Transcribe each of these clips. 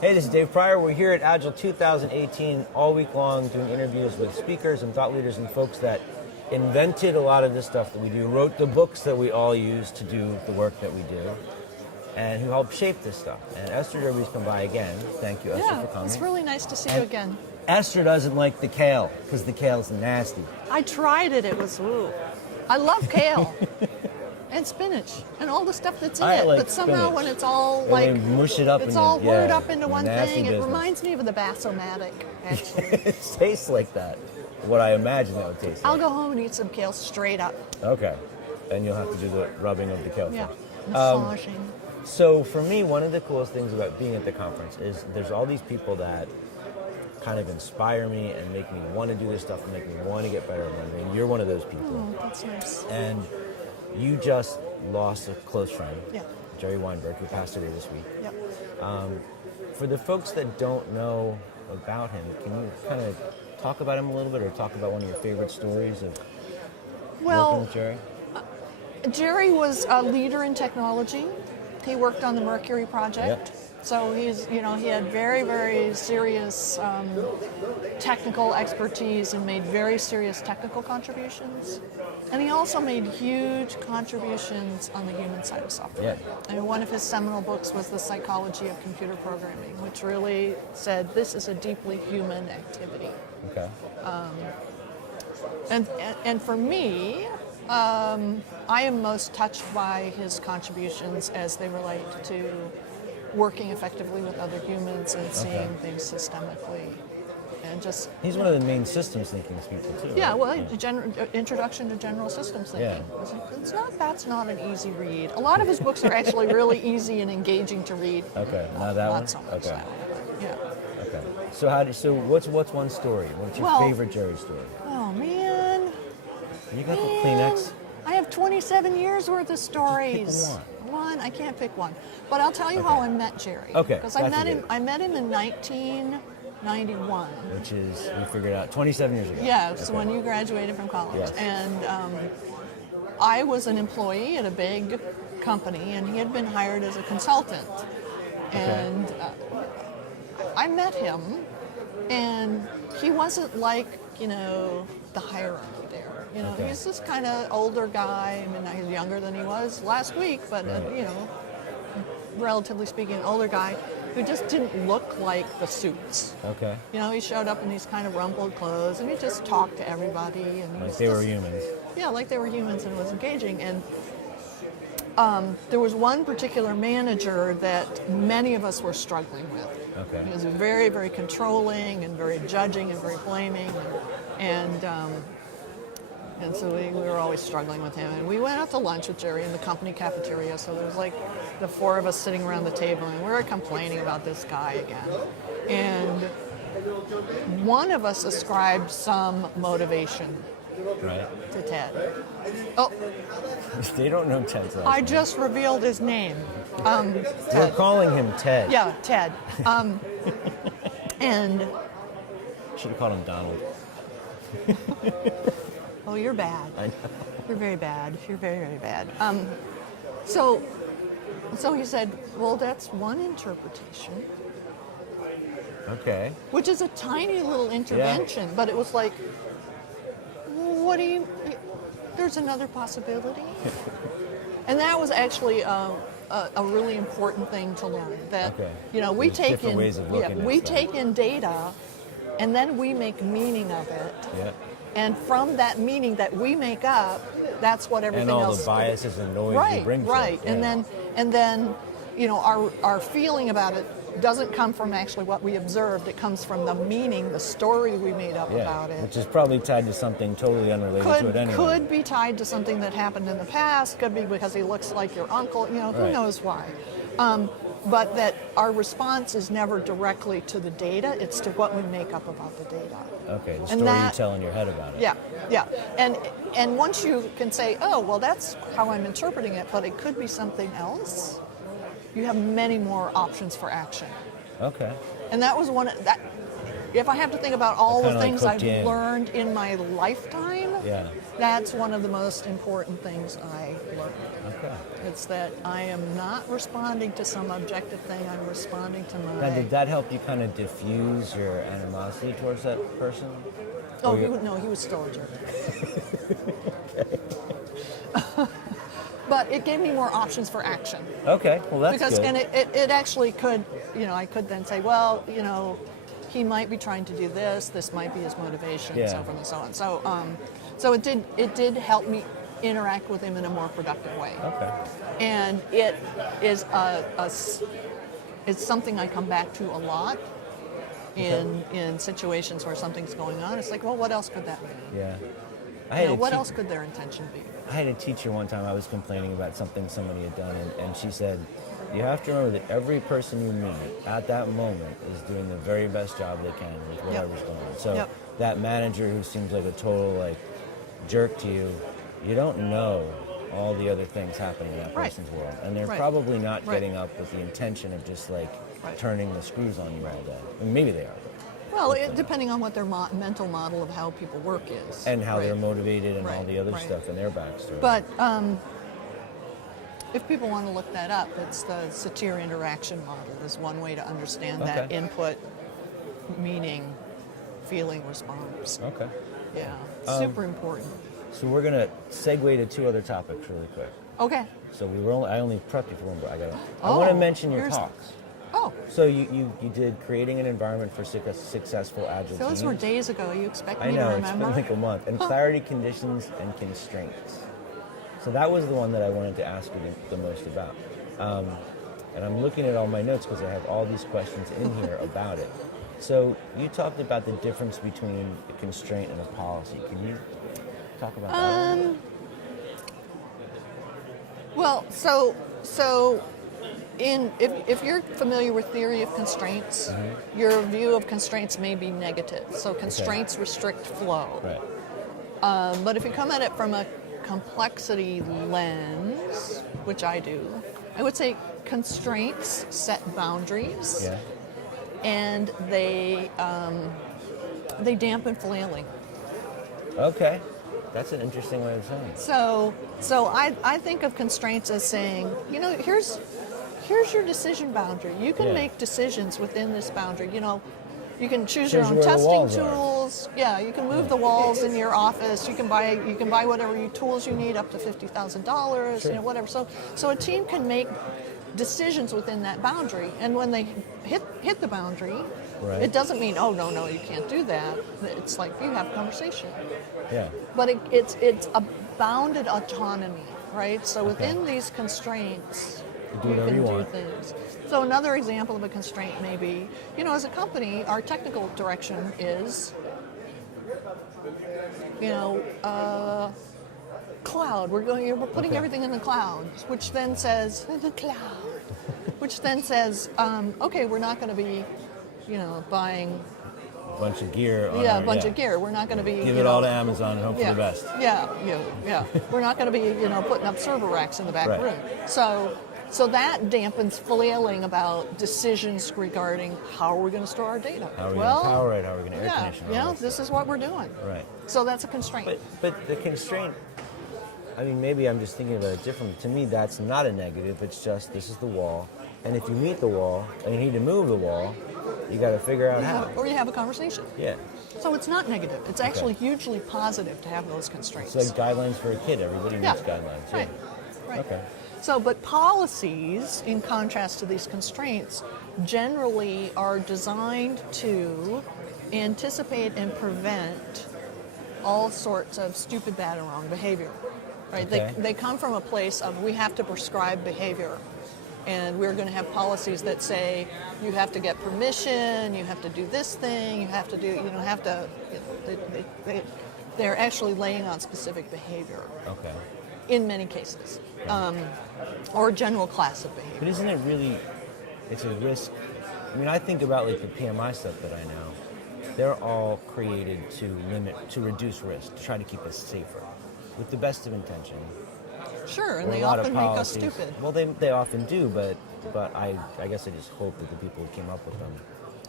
Hey, this is Dave Pryor. We're here at Agile 2018 all week long doing interviews with speakers and thought leaders and folks that invented a lot of this stuff that we do, wrote the books that we all use to do the work that we do, and who helped shape this stuff. And Esther Derby's come by again. Thank you, Esther, for coming. It's really nice to see you again. Esther doesn't like the kale because the kale's nasty. I tried it. It was, ooh. I love kale. And spinach and all the stuff that's in it, like but somehow spinach. when it's all When like they mush it up, it's all whirled up into one nasty thing. business. It reminds me of the Basomatic. Actually, It tastes like that. What I imagine that would taste I'll like. go home and eat some kale straight up. Okay, and you'll have to do the rubbing of the kale Yeah, first. massaging. So for me, one of the coolest things about being at the conference is there's all these people that kind of inspire me and make me want to do this stuff and make me want to get better at running. And you're one of those people. Oh, that's nice. And you just lost a close friend, Yeah. Jerry Weinberg, who passed away this week. Yep. For the folks that don't know about him, can you kind of talk about him a little bit or talk about one of your favorite stories of working Well, with Jerry? Jerry was a leader in technology. He worked on the Mercury project. Yep. So he had very, very serious technical expertise and made very serious technical contributions. And he also made huge contributions on the human side of software. Yeah. And one of his seminal books was The Psychology of Computer Programming, which really said this is a deeply human activity. Okay. And for me, I am most touched by his contributions as they relate to working effectively with other humans and seeing things systemically, and just He's one of the main systems thinking people too. yeah. right? Well, Introduction to General Systems Thinking. That's not an easy read. A lot of his books are actually really easy and engaging to read. Okay. Now that one. Not so much Okay. that one, but yeah. Okay. So what's one story? What's your Well- favorite Jerry story? Oh man. You got the Man, Kleenex. I have 27 years worth of stories. one. I can't pick one. But I'll tell you how I met Jerry. Okay, Because I that's met a him. good- I met him in 1991. Which is, we figured out 27 years ago. Yeah, so Okay. when you graduated from college. Yes. And I was an employee at a big company, and he had been hired as a consultant. And I met him, and he wasn't like, the hierarchy there. Okay. He's this kind of older guy. I mean, he's younger than he was last week, but, Right. relatively speaking, an older guy who just didn't look like the suits. Okay. He showed up in these kind of rumpled clothes, and he just talked to everybody. And he Like was they were just- humans. Yeah, like they were humans, and it was engaging. And there was one particular manager that many of us were struggling with. Okay. He was very, very controlling and very judging and very blaming, and so we were always struggling with him. And we went out to lunch with Jerry in the company cafeteria. So there was like the four of us sitting around the table, and we were complaining about this guy again. And one of us ascribed some motivation Right. to Ted. Oh, They don't know Ted's last I name. just revealed his name. We're Ted. calling him Ted. Yeah, Ted. And Should have called him Donald. oh, you're bad. I know. You're very bad. You're very, very bad. So he said, well, that's one interpretation, Okay. which is a tiny little intervention, but it was like, what do you? There's another possibility, and that was actually a really important thing to learn. That Okay. we There's take different in ways of looking at we stuff. take in data, and then we make meaning of it. Yeah. And from that meaning that we make up, that's what everything And all else. the biases and noise right, you bring to right, it. and Yeah. then, our feeling about it doesn't come from actually what we observed. It comes from the meaning, the story we made up about it. Which is probably tied to something totally unrelated to it anyway. Could be tied to something that happened in the past. Could be because he looks like your uncle. Who Right. knows why? But that our response is never directly to the data. It's to what we make up about the data. Okay, the And story that- you tell in your head about it. Yeah. And once you can say, oh, well, that's how I'm interpreting it, but it could be something else, you have many more options for action. Okay. And that was one that if I have to think about all the kinda, like, things hooked I've you in. learned in my lifetime, Yeah. that's one of the most important things I learned. Okay. It's that I am not responding to some objective thing, I'm responding to Now, my... did that help you kind of diffuse your animosity towards that person? Oh, Or your- no, he was still a jerk. But it gave me more options for action. Okay, well that's Because, good. and it actually could, I could then say, well, he might be trying to do this might be his motivation, Yeah. so forth and so on. So it did help me interact with him in a more productive way. Okay. And it is it's something I come back to a lot in situations where something's going on. It's like, well, what else could that mean? Yeah. I had a What tea- else could their intention be? I had a teacher one time, I was complaining about something somebody had done, and she said, you have to remember that every person you meet at that moment is doing the very best job they can with whatever's going on. So Yep. that manager who seems like a total jerk to you, you don't know all the other things happening in that Right. person's world. And they're Right. probably not Right. getting up with the intention of just Right. turning the screws on you all day. I mean, maybe they are. Well, depending on what their mental model of how people work is. And how Right. they're motivated and all Right, the other right. stuff in their backstory. But if people want to look that up, it's the satir interaction model is one way to understand that Okay. input, meaning, feeling, response. Okay. Yeah, super important. So we're going to segue to two other topics really quick. Okay. So I only prepped you for one, but I want to mention your here's- talks. Oh, So you did creating an environment for successful agile those teams. were days ago. You expect I me know, to it's remember? been like a month. And clarity, conditions, and constraints. So that was the one that I wanted to ask you the most about. And I'm looking at all my notes because I have all these questions in here about it. So you talked about the difference between a constraint and a policy. Can you talk about that? Well, so if you're familiar with theory of constraints, Mm-hmm. your view of constraints may be negative. So constraints restrict flow. Right. But if you come at it from a complexity lens, which I do, I would say constraints set boundaries, Yeah. and they dampen flailing. Okay. That's an interesting way of saying it. So I think of constraints as saying, here's your decision boundary. You can Yeah. make decisions within this boundary. You can choose Shows your you own where the testing walls are. tools. Yeah, you can move the walls in your office. You can buy whatever tools you need up to $50,000. Sure. Whatever. So a team can make decisions within that boundary, and when they hit the boundary, Right. it doesn't mean no you can't do that. It's like you have a conversation. Yeah. But it's a bounded autonomy, right? So within these constraints, do whatever can you do want. things. So another example of a constraint may be, as a company, our technical direction is, cloud. We're putting Okay. everything in the cloud, which then says okay, we're not going to be, buying Bunch of gear. On a bunch of gear. We're not going to be Give it all to Amazon and hope for yeah, the best. Yeah. We're not going to be, putting up server racks in the back Right. room. So that dampens flailing about decisions regarding how are we going to store our data. How are we going to power it? How are we going to air yeah, condition it? all that this stuff. is what we're doing. Right. So that's a constraint. But the constraint, I mean, maybe I'm just thinking about it differently. To me, that's not a negative. It's just this is the wall. And if you meet the wall and you need to move the wall, you got to figure out how. Or you have a conversation. Yeah. So it's not negative. It's actually hugely positive to have those constraints. It's like guidelines for a kid. Everybody Yeah. needs guidelines. Right. Yeah. Right. Okay. So, but policies, in contrast to these constraints, generally are designed to anticipate and prevent all sorts of stupid, bad, and wrong behavior. Right? Okay. They come from a place of we have to prescribe behavior. And we're going to have policies that say you have to get permission, you have to do this thing, you have to do, they're actually laying on specific behavior Okay. in many cases, or a general class of behavior. But isn't it really, it's a risk. I mean, I think about like the PMI stuff that I know. They're all created to reduce risk, to try to keep us safer, with the best of intention. Sure, and Or a they lot of often make us policies. stupid. Well, they often do, but I guess I just hope that the people who came up with them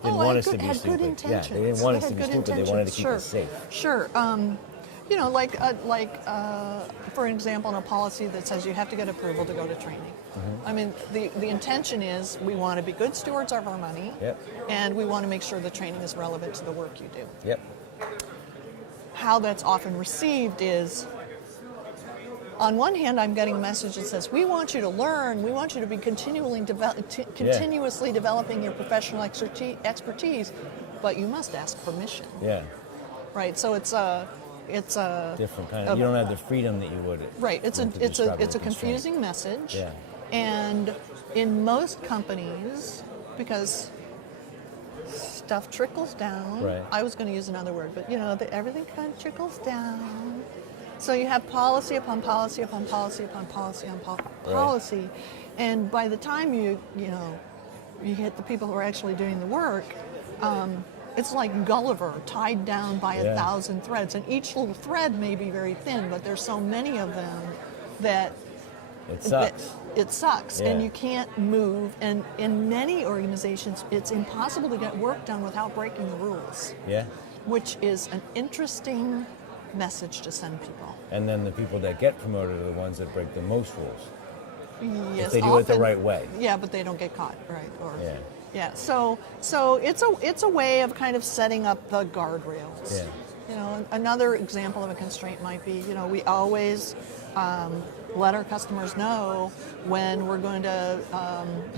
didn't want us to be stupid. Good intentions. Yeah, they didn't want us They to had be good stupid. They wanted to intentions. keep us safe. Sure. You know, for example, in a policy that says you have to get approval to go to training. I mean, the intention is we want to be good stewards of our money, Yep. and we want to make sure the training is relevant to the work you do. Yep. How that's often received is, on one hand, I'm getting a message that says, we want you to learn, we want you to be continuously developing your professional expertise, but you must ask permission, Yeah. right? So it's a Different kind of. You don't have the freedom that you would. right. It's with the a constraint. confusing message, Yeah. and in most companies, because stuff trickles down. Right. I was going to use another word, but you know, everything kind of trickles down. So you have policy upon policy upon policy upon policy upon policy, and by the time you hit the people who are actually doing the work, it's like Gulliver tied down by 1,000 threads, and each little thread may be very thin, but there's so many of them that It sucks. it sucks, Yeah. and you can't move. And in many organizations, it's impossible to get work done without breaking the rules, Yeah. which is an interesting message to send people. And then the people that get promoted are the ones that break the most rules. Yes, If they do it the often- right way. Yeah, but they don't get caught, right? Or Yeah. yeah. So it's a way of kind of setting up the guardrails. Yeah. You know, another example of a constraint might be, you know, we always let our customers know when we're going to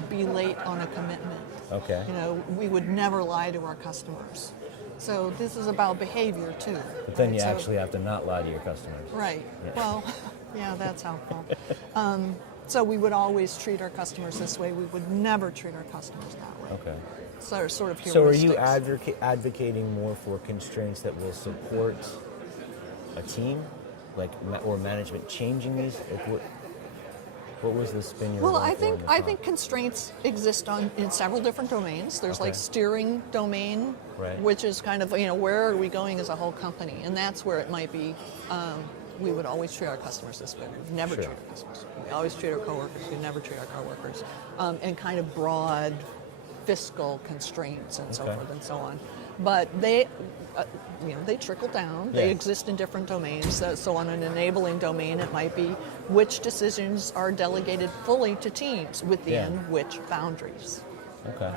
be late on a commitment. Okay. You know, we would never lie to our customers. So this is about behavior too. But then right? you So- actually have to not lie to your customers. Right. Yeah. Well, yeah, that's helpful. So we would always treat our customers this way. We would never treat our customers that way. Okay. So sort of heuristics. So are you advocating more for constraints that will support a team, like or management changing these? Like what was the spin you were Well, going I for think on the I top? think constraints exist in several different domains. There's like Okay. steering domain, Right. which is kind of, you know, where are we going as a whole company, and that's where it might be. We would always treat our customers this way. We never Sure. treat our customers. We always treat our coworkers. We never treat our coworkers. And kind of broad fiscal constraints and so Okay. forth and so on. But they, they trickle down. They Yeah. exist in different domains. So on an enabling domain, it might be which decisions are delegated fully to teams within which boundaries. Okay.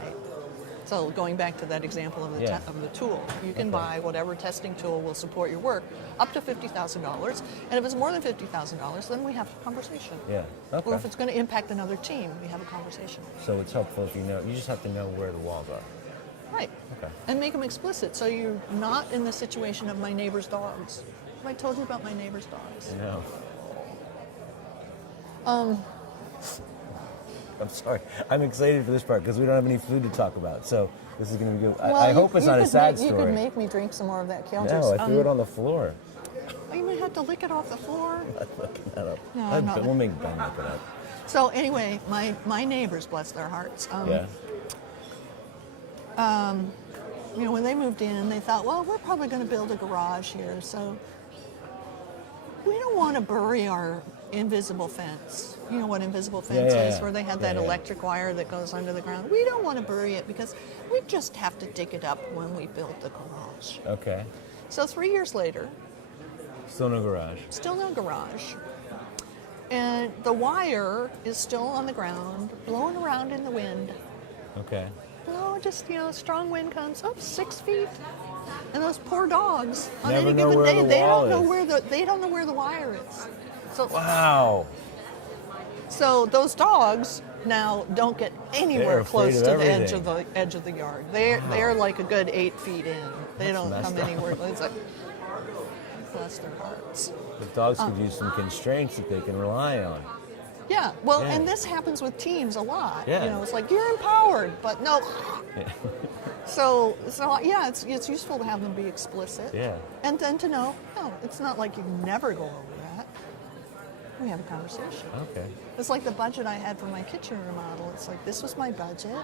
So going back to that example of the Yeah. of the tool, you can Okay. buy whatever testing tool will support your work up to $50,000, and if it's more than $50,000, then we have a conversation. Yeah. Okay. Or if it's going to impact another team, we have a conversation. So it's helpful if you know. You just have to know where the walls are. Right. Okay. And make them explicit, so you're not in the situation of my neighbor's dogs. Have I told you about my neighbor's dogs? No. Um, I'm sorry. I'm excited for this part because we don't have any food to talk about. So this is going to be good. Well, I hope it's not a sad You story. could make me drink some more of that kale juice. No, I threw it on the floor. You might have to lick it off the floor. I'm looking that up. No, I'm not. We'll make Ben look it up. So anyway, my neighbors, bless their hearts, Yeah. you know, when they moved in, they thought, well, we're probably going to build a garage here, so we don't want to bury our invisible fence. You know what invisible fence Yeah, yeah, is, yeah. where they have Yeah, that yeah. electric wire that goes under the ground. We don't want to bury it because we just have to dig it up when we build the garage. Okay. So 3 years later, Still no garage. still no garage. And the wire is still on the ground, blowing around in the wind. Okay. Oh, just, you know, strong wind comes up 6 feet. And those poor dogs, on Never any know given where day, the they wall don't know is. where the wire is. So, Wow. so those dogs now don't get They're anywhere afraid close of to the everything. edge of the yard. They're like a good 8 feet in. They That's don't messed come up. anywhere. It's like, bless their hearts. The dogs could use some constraints that they can rely on. Yeah, well, Yeah. and this happens with teams a lot. Yeah. You know, it's like you're empowered, but no. Yeah. So yeah, it's useful to have them be explicit. Yeah. And then to know, no, it's not like you never go over that. We have a conversation. Okay. It's like the budget I had for my kitchen remodel. It's like, this was my budget.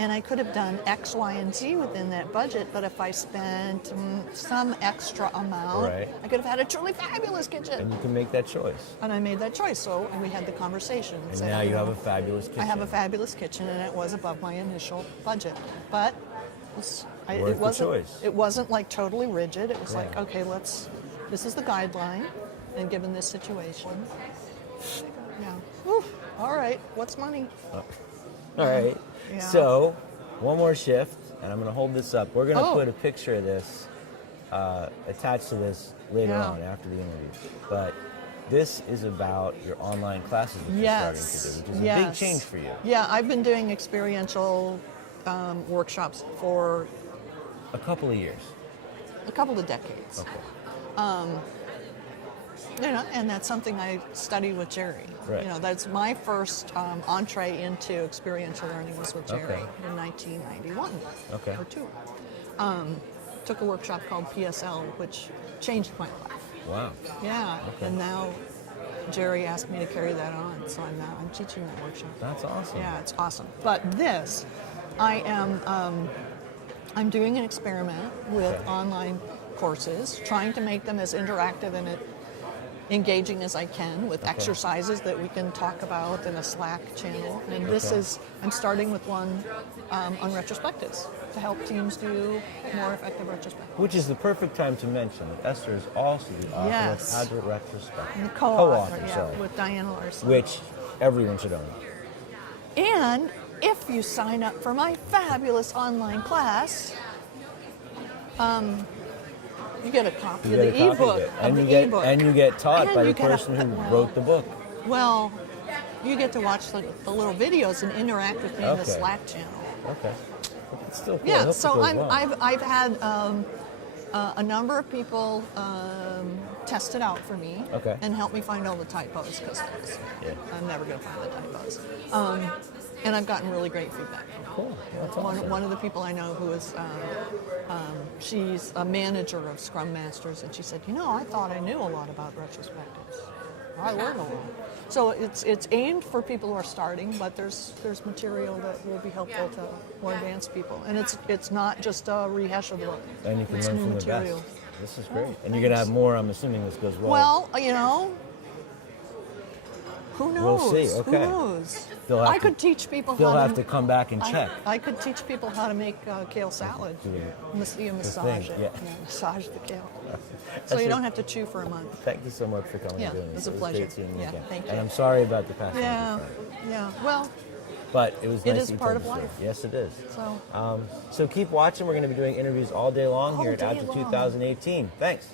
And I could have done X, Y, and Z within that budget, but if I spent some extra amount, Right. I could have had a truly fabulous kitchen. And you can make that choice. And I made that choice, so we had the conversation. And said, now you have a know, fabulous kitchen. I have a fabulous kitchen, and it was above my initial budget. But Worth it the wasn't. choice. It wasn't like totally rigid. It was like, Yeah. okay, this is the guideline, and given this situation, yeah. Whew, all right, what's money? All right. Yeah. So, one more shift, and I'm going to hold this up. We're going to Oh. put a picture of this attached to this later Yeah. on after the interview. But this is about your online classes that you're starting to do, which is a big change for you. Yeah, I've been doing experiential workshops for A couple of years. a couple of decades. Okay. And that's something I studied with Jerry. Right. That's my first entree into experiential learning was with Jerry Okay. in 1991 Okay. or two. Took a workshop called PSL, which changed my life. Wow. Yeah, Okay. and now Jerry asked me to carry that on, so I'm teaching that workshop. That's awesome. Yeah, it's awesome. But this, I'm doing an experiment with Okay. online courses, trying to make them as interactive and engaging as I can with exercises that we can talk about in a Slack channel. And this Okay. is, I'm starting with one on retrospectives to help teams do more effective retrospectives. Which is the perfect time to mention that Esther is also the author Yes. of Agile Retrospective. And the co-author, Co-author, yeah, sorry. with Diana Larson. Which everyone should own. And if you sign up for my fabulous online class, you get a copy You of get the a copy ebook. of it. Of And the you get ebook. and you get taught And by you the get person who well, wrote the book. Well, you get to watch the little videos and interact with me in the Okay. Slack channel. Okay. But it's still cool. I Yeah, hope so it goes well. I've had a number of people test it out for me Okay. and help me find all the typos because Yeah. I'm never going to find the typos. And I've gotten really great feedback. Cool. That's One, awesome. one of the people I know who is, she's a manager of Scrum Masters, and she said, I thought I knew a lot about retrospectives. I learned a lot. So it's aimed for people who are starting, but there's material that will be helpful to more advanced people, and it's not just a rehash of the book. And you can it's learn new from material. the best. This is great. And you're going to have more, I'm assuming this goes well. Well, who knows? We'll see, okay. Who knows? They'll have I to- could teach people They'll how have to come back and I- check. I could teach people how to make kale salad. Massage it. yeah. Massage the kale. So you don't have to chew for a month. Thank you so much for coming Yeah, and doing it this. was a pleasure. Great seeing you Yeah, again. thank And you. I'm sorry about the past. Yeah, yeah. Well, But it was It nice is that you part told of the story. life. Yes, it is. so So keep watching. We're going to be doing interviews all day long All here at day Agile long. 2018. Thanks.